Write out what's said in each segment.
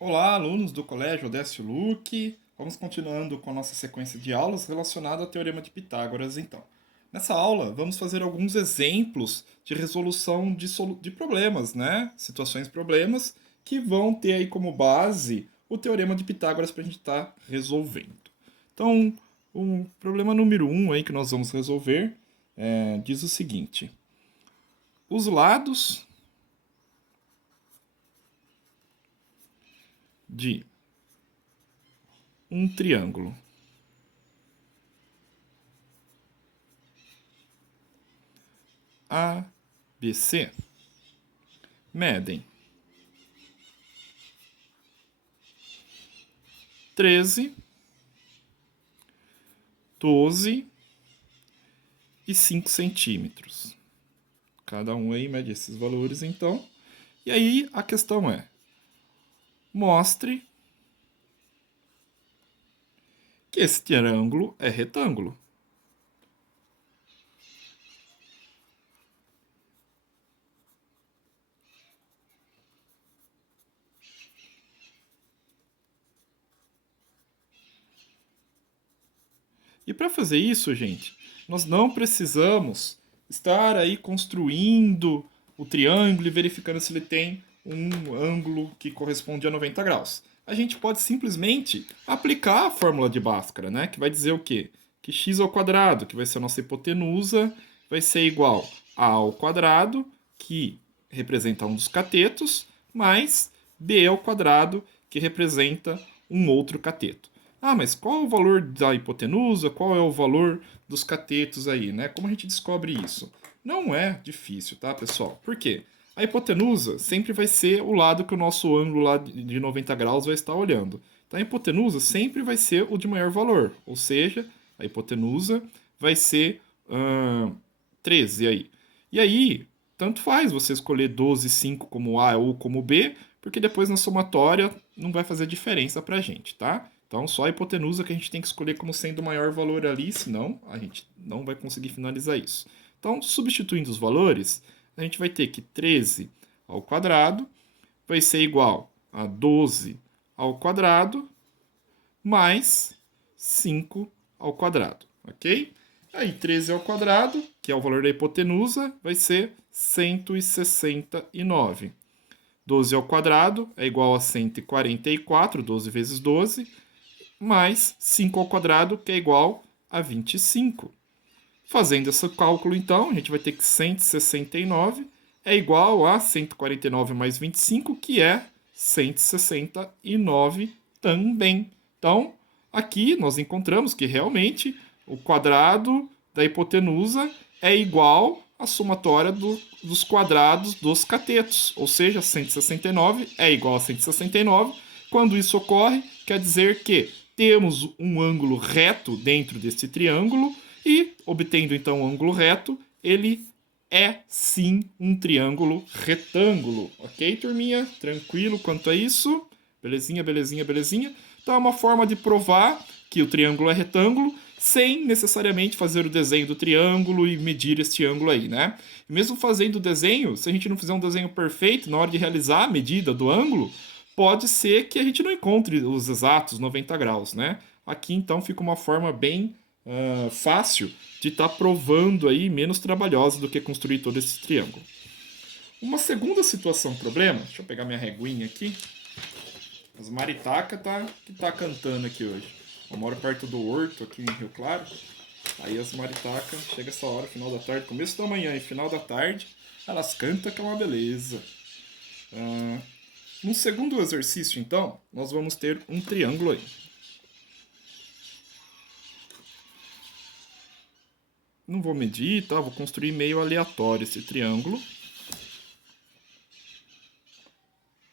Olá, alunos do Colégio Odécio Luque. Vamos continuando com a nossa sequência de aulas relacionada ao Teorema de Pitágoras, então. Nessa aula, vamos fazer alguns exemplos de resolução de problemas, né? Situações problemas que vão ter aí como base o Teorema de Pitágoras para a gente estar resolvendo. Então, o problema número 1 aí que nós vamos resolver diz o seguinte: os lados de um triângulo ABC medem 13, 12 e 5 centímetros. Cada um aí mede esses valores, então. E aí a questão é: mostre que esse triângulo é retângulo. E para fazer isso, gente, nós não precisamos estar aí construindo o triângulo e verificando se ele tem um ângulo que corresponde a 90 graus. A gente pode simplesmente aplicar a fórmula de Bhaskara, né? Que vai dizer o quê? Que x ao quadrado, que vai ser a nossa hipotenusa, vai ser igual a ao quadrado, que representa um dos catetos, mais b ao quadrado, que representa um outro cateto. Ah, mas qual é o valor da hipotenusa? Qual é o valor dos catetos aí, né? Como a gente descobre isso? Não é difícil, tá, pessoal? Por quê? A hipotenusa sempre vai ser o lado que o nosso ângulo lá de 90 graus vai estar olhando. Então a hipotenusa sempre vai ser o de maior valor, ou seja, a hipotenusa vai ser 13 aí. E aí, tanto faz você escolher 12,5 como A ou como B, porque depois na somatória não vai fazer diferença pra gente, tá? Então só a hipotenusa que a gente tem que escolher como sendo o maior valor ali, senão a gente não vai conseguir finalizar isso. Então, substituindo os valores, a gente vai ter que 13 ao quadrado vai ser igual a 12 ao quadrado mais 5 ao quadrado, ok? Aí 13 ao quadrado, que é o valor da hipotenusa, vai ser 169. 12 ao quadrado é igual a 144, 12 vezes 12, mais 5 ao quadrado, que é igual a 25. Fazendo esse cálculo, então, a gente vai ter que 169 é igual a 149 mais 25, que é 169 também. Então, aqui nós encontramos que realmente o quadrado da hipotenusa é igual à somatória dos quadrados dos catetos, ou seja, 169 é igual a 169. Quando isso ocorre, quer dizer que temos um ângulo reto dentro desse triângulo e, obtendo então um ângulo reto, ele é sim um triângulo retângulo. Ok, turminha? Tranquilo quanto a isso? Belezinha, belezinha, belezinha? Então é uma forma de provar que o triângulo é retângulo sem necessariamente fazer o desenho do triângulo e medir este ângulo aí, né? E mesmo fazendo o desenho, se a gente não fizer um desenho perfeito na hora de realizar a medida do ângulo, pode ser que a gente não encontre os exatos 90 graus, né? Aqui então fica uma forma bem fácil de estar provando aí, menos trabalhosa do que construir todo esse triângulo. Uma segunda situação problema, deixa eu pegar minha reguinha aqui. As maritaca que tá cantando aqui hoje. Eu moro perto do horto aqui em Rio Claro. Aí as maritaca, chega essa hora, final da tarde, começo da manhã e final da tarde, elas cantam que é uma beleza. No segundo exercício, então, nós vamos ter um triângulo aí. Não vou medir, tá? Vou construir meio aleatório esse triângulo.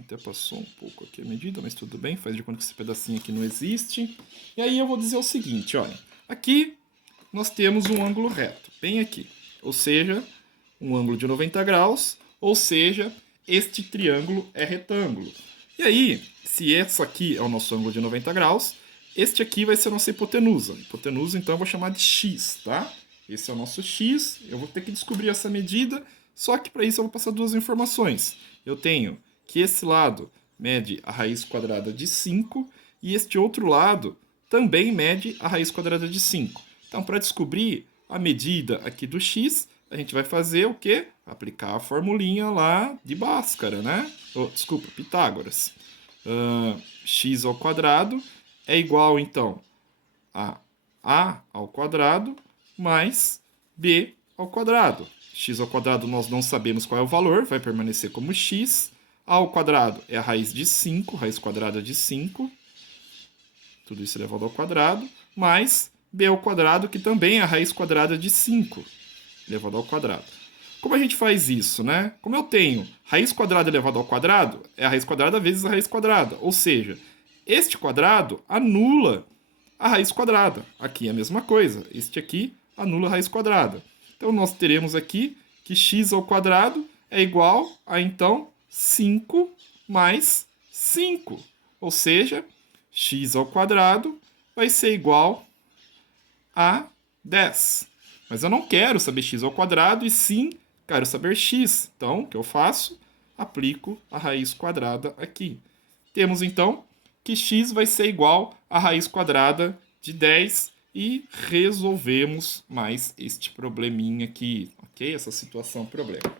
Até passou um pouco aqui a medida, mas tudo bem, faz de conta que esse pedacinho aqui não existe. E aí eu vou dizer o seguinte, olha. Aqui nós temos um ângulo reto, bem aqui. Ou seja, um ângulo de 90 graus, ou seja, este triângulo é retângulo. E aí, se esse aqui é o nosso ângulo de 90 graus, este aqui vai ser a nossa hipotenusa. Hipotenusa, então, eu vou chamar de x, tá? Esse é o nosso x, eu vou ter que descobrir essa medida, só que para isso eu vou passar duas informações. Eu tenho que esse lado mede a raiz quadrada de 5 e este outro lado também mede a raiz quadrada de 5. Então, para descobrir a medida aqui do x, a gente vai fazer o quê? Aplicar a formulinha lá de Bhaskara, né? Desculpa, Pitágoras. X ao quadrado é igual, então, a ao quadrado mais b ao quadrado. X ao quadrado nós não sabemos qual é o valor, vai permanecer como x. A ao quadrado é a raiz de 5, raiz quadrada de 5. Tudo isso elevado ao quadrado, mais b ao quadrado, que também é a raiz quadrada de 5, elevado ao quadrado. Como a gente faz isso, né? Como eu tenho raiz quadrada elevada ao quadrado, é a raiz quadrada vezes a raiz quadrada. Ou seja, este quadrado anula a raiz quadrada. Aqui é a mesma coisa. Este aqui anula a raiz quadrada. Então, nós teremos aqui que x ao quadrado é igual a, então, 5 mais 5. Ou seja, x ao quadrado vai ser igual a 10. Mas eu não quero saber x ao quadrado, e sim quero saber x. Então, o que eu faço? Aplico a raiz quadrada aqui. Temos, então, que x vai ser igual a raiz quadrada de 10 e resolvemos mais este probleminha aqui, ok? Essa situação, problema.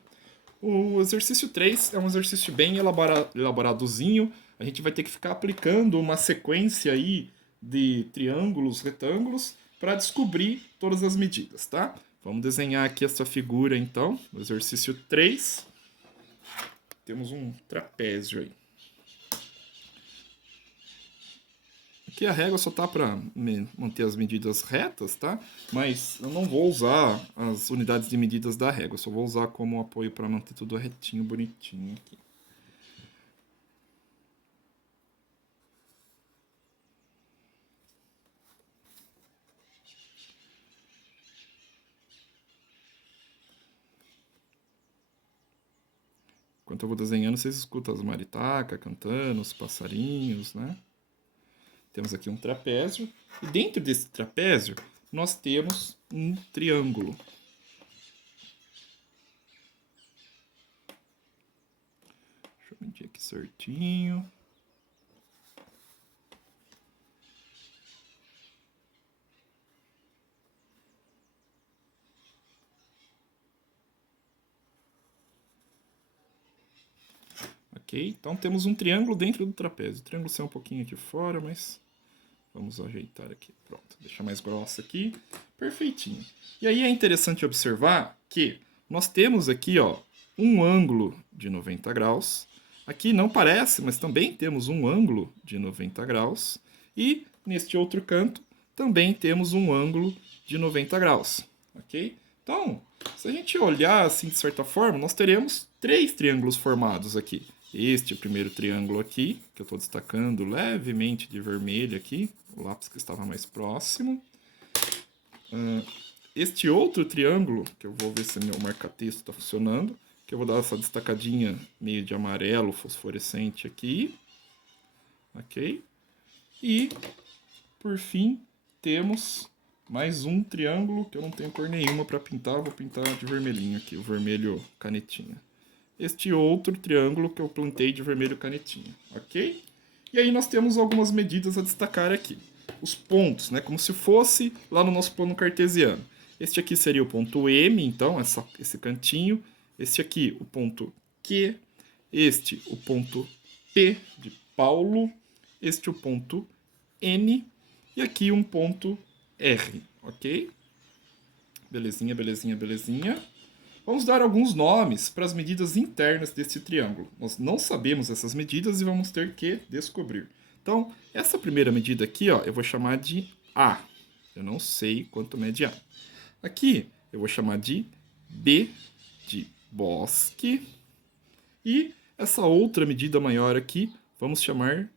O exercício 3 é um exercício bem elaboradozinho. A gente vai ter que ficar aplicando uma sequência aí de triângulos, retângulos, para descobrir todas as medidas, tá? Vamos desenhar aqui essa figura, então, no exercício 3. Temos um trapézio aí. Aqui a régua só tá para manter as medidas retas, tá? Mas eu não vou usar as unidades de medidas da régua, só vou usar como apoio para manter tudo retinho, bonitinho aqui. Enquanto eu vou desenhando, vocês escutam as maritacas cantando, os passarinhos, né? Temos aqui um trapézio. E dentro desse trapézio, nós temos um triângulo. Deixa eu medir aqui certinho. Ok? Então temos um triângulo dentro do trapézio. O triângulo saiu um pouquinho aqui fora, mas vamos ajeitar aqui. Pronto, deixa mais grossa aqui. Perfeitinho. E aí é interessante observar que nós temos aqui, ó, um ângulo de 90 graus. Aqui não parece, mas também temos um ângulo de 90 graus. E neste outro canto também temos um ângulo de 90 graus. Ok? Então, se a gente olhar assim de certa forma, nós teremos 3 triângulos formados aqui. Este é o primeiro triângulo aqui, que eu estou destacando levemente de vermelho aqui, o lápis que estava mais próximo. Este outro triângulo, que eu vou ver se meu marca-texto está funcionando, que eu vou dar essa destacadinha meio de amarelo fosforescente aqui. Ok? E, por fim, temos mais um triângulo, que eu não tenho cor nenhuma para pintar, vou pintar de vermelhinho aqui, o vermelho canetinha. Este outro triângulo que eu plantei de vermelho canetinha, ok? E aí nós temos algumas medidas a destacar aqui. Os pontos, né, como se fosse lá no nosso plano cartesiano. Este aqui seria o ponto M, então, esse cantinho. Este aqui, o ponto Q. Este, o ponto P de Paulo. Este, o ponto N. E aqui um ponto R, ok? Belezinha, belezinha, belezinha. Vamos dar alguns nomes para as medidas internas desse triângulo. Nós não sabemos essas medidas e vamos ter que descobrir. Então, essa primeira medida aqui, ó, eu vou chamar de A. Eu não sei quanto mede A. Aqui, eu vou chamar de B, de bosque. E essa outra medida maior aqui, vamos chamar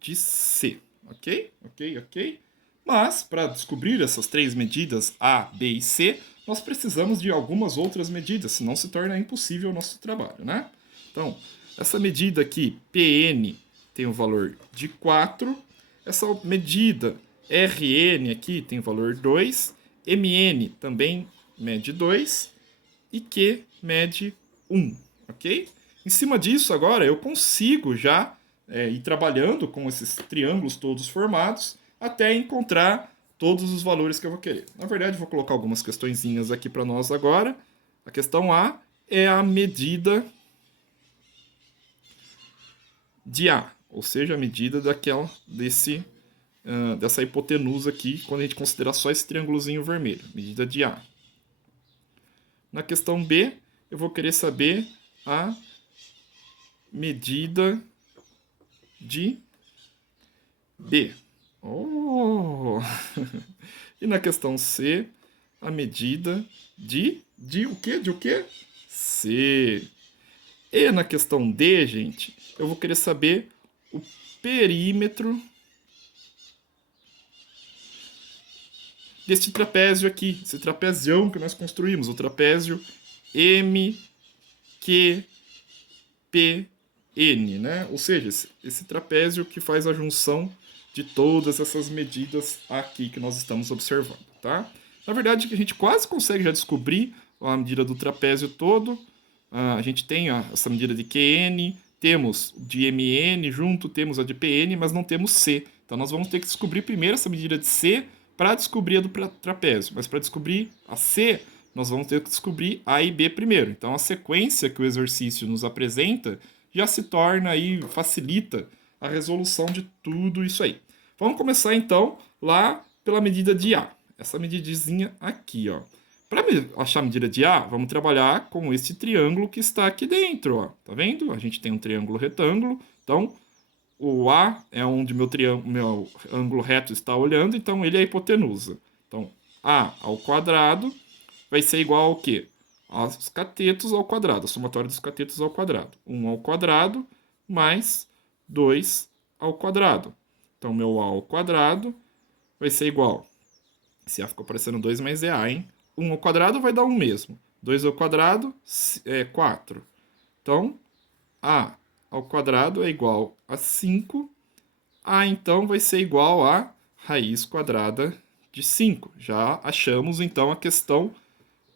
de C. Ok? Ok, ok? Mas, para descobrir essas 3 medidas A, B e C, nós precisamos de algumas outras medidas, senão se torna impossível o nosso trabalho, né? Então, essa medida aqui, PN, tem o valor de 4. Essa medida RN aqui tem o valor 2. MN também mede 2. E Q mede 1, ok? Em cima disso, agora, eu consigo já ir trabalhando com esses triângulos todos formados até encontrar todos os valores que eu vou querer. Na verdade, vou colocar algumas questõezinhas aqui para nós agora. A questão A é a medida de A, ou seja, a medida dessa hipotenusa aqui, quando a gente considerar só esse triângulozinho vermelho, medida de A. Na questão B, eu vou querer saber a medida de B. Oh! E na questão C, a medida de o quê? De o quê? C. E na questão D, gente, eu vou querer saber o perímetro deste trapézio aqui, esse trapezião que nós construímos, o trapézio MQPN, né? Ou seja, esse trapézio que faz a junção de todas essas medidas aqui que nós estamos observando, tá? Na verdade, a gente quase consegue já descobrir a medida do trapézio todo. A gente tem essa medida de QN, temos de MN junto, temos a de PN, mas não temos C. Então nós vamos ter que descobrir primeiro essa medida de C para descobrir a do trapézio. Mas para descobrir a C, nós vamos ter que descobrir A e B primeiro. Então a sequência que o exercício nos apresenta já se torna aí, facilita a resolução de tudo isso aí. Vamos começar então lá pela medida de A. Essa medidazinha aqui, ó. Para achar a medida de A, vamos trabalhar com esse triângulo que está aqui dentro, ó. Tá vendo? A gente tem um triângulo retângulo, então o A é onde meu ângulo reto está olhando, então ele é a hipotenusa. Então, A ao quadrado vai ser igual ao quê? Aos catetos ao quadrado, a somatória dos catetos ao quadrado. 1 ao quadrado mais 2 ao quadrado. Então, meu A ao quadrado vai ser igual. Esse A ficou parecendo 2, mas é A, hein? 1 ao quadrado vai dar 1 mesmo. 2 ao quadrado é 4. Então, A ao quadrado é igual a 5. A, então, vai ser igual a raiz quadrada de 5. Já achamos, então, a questão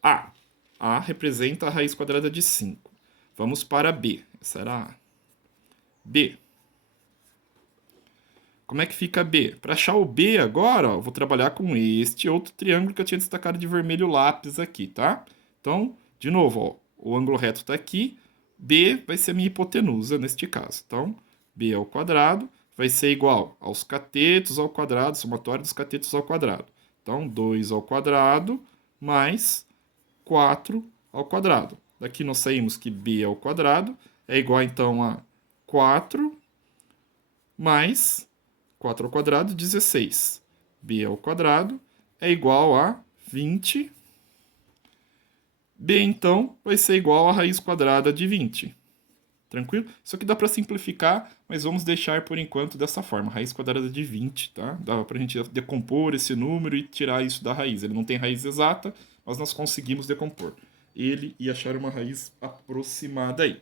A. A representa a raiz quadrada de 5. Vamos para B. Essa era A. B. Como é que fica B? Para achar o B agora, ó, eu vou trabalhar com este outro triângulo que eu tinha destacado de vermelho lápis aqui, tá? Então, de novo, ó, o ângulo reto está aqui. B vai ser a minha hipotenusa neste caso. Então, B ao quadrado vai ser igual aos catetos ao quadrado, somatória dos catetos ao quadrado. Então, 2 ao quadrado mais 4 ao quadrado. Daqui nós saímos que B ao quadrado é igual, então, a 4 mais 4 ao quadrado, 16. B ao quadrado é igual a 20. B, então, vai ser igual a raiz quadrada de 20. Tranquilo? Isso aqui dá para simplificar, mas vamos deixar por enquanto dessa forma. Raiz quadrada de 20, tá? Dá para a gente decompor esse número e tirar isso da raiz. Ele não tem raiz exata, mas nós conseguimos decompor ele e achar uma raiz aproximada aí.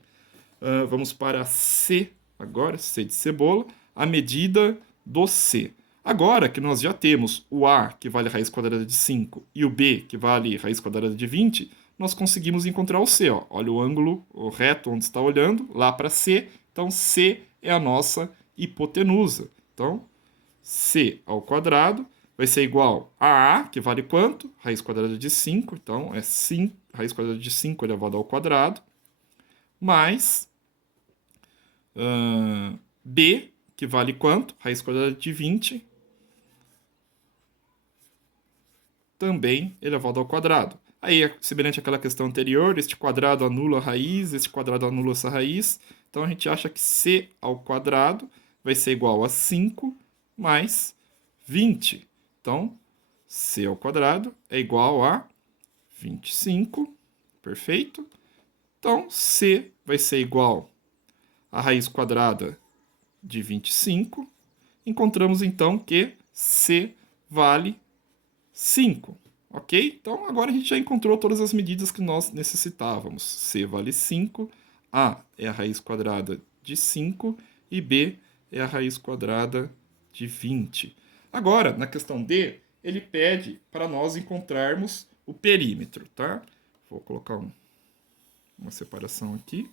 Vamos para C agora, C de cebola. A medida do C. Agora que nós já temos o A, que vale a raiz quadrada de 5, e o B, que vale a raiz quadrada de 20, nós conseguimos encontrar o C. Ó. Olha o ângulo o reto onde está olhando, lá para C. Então, C é a nossa hipotenusa. Então, C ao quadrado vai ser igual a A, que vale quanto? Raiz quadrada de 5. Então, é 5, raiz quadrada de 5 elevado ao quadrado, mais B, que vale quanto? Raiz quadrada de 20, também elevado ao quadrado. Aí, semelhante àquela questão anterior, este quadrado anula a raiz, este quadrado anula essa raiz. Então, a gente acha que C ao quadrado vai ser igual a 5 mais 20. Então, C ao quadrado é igual a 25. Perfeito? Então, C vai ser igual a raiz quadrada de 25. Encontramos, então, que C vale 5. Ok? Então, agora a gente já encontrou todas as medidas que nós necessitávamos. C vale 5, A é a raiz quadrada de 5 e B é a raiz quadrada de 20. Agora, na questão D, ele pede para nós encontrarmos o perímetro, tá? Vou colocar uma separação aqui.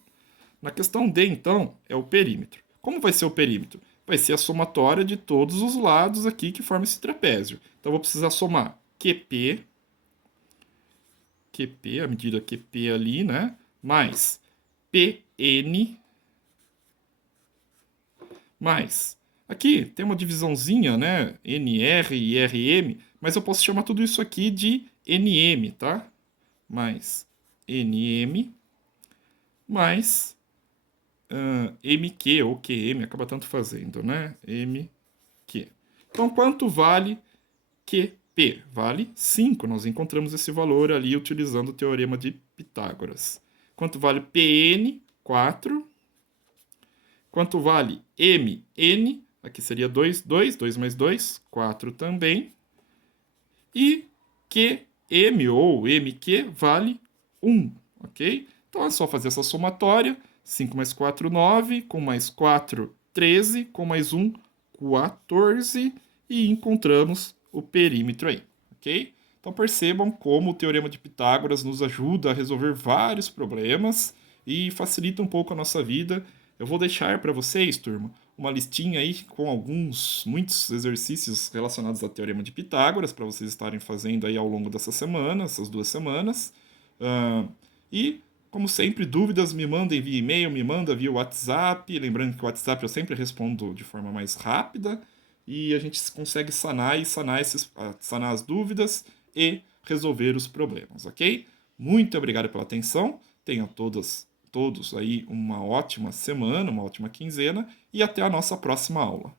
Na questão D, então, é o perímetro. Como vai ser o perímetro? Vai ser a somatória de todos os lados aqui que formam esse trapézio. Então, eu vou precisar somar QP, a medida QP ali, né? Mais PN, mais. Aqui tem uma divisãozinha, né? NR e RM, mas eu posso chamar tudo isso aqui de NM, tá? Mais NM, mais MQ ou QM, acaba tanto fazendo, né? MQ. Então, quanto vale QP? Vale 5. Nós encontramos esse valor ali utilizando o teorema de Pitágoras. Quanto vale PN? 4. Quanto vale MN? Aqui seria 2, 2, 2 mais 2, 4 também. E QM ou MQ vale 1, ok? Então é só fazer essa somatória. 5 mais 4, 9, com mais 4, 13, com mais 1, 14, e encontramos o perímetro aí, ok? Então percebam como o Teorema de Pitágoras nos ajuda a resolver vários problemas e facilita um pouco a nossa vida. Eu vou deixar para vocês, turma, uma listinha aí com muitos exercícios relacionados ao Teorema de Pitágoras para vocês estarem fazendo aí ao longo dessa semana, essas 2 semanas. E, como sempre, dúvidas me mandem via e-mail, me manda via WhatsApp. Lembrando que o WhatsApp eu sempre respondo de forma mais rápida e a gente consegue sanar as dúvidas e resolver os problemas, ok? Muito obrigado pela atenção. Tenham todos aí uma ótima semana, uma ótima quinzena e até a nossa próxima aula.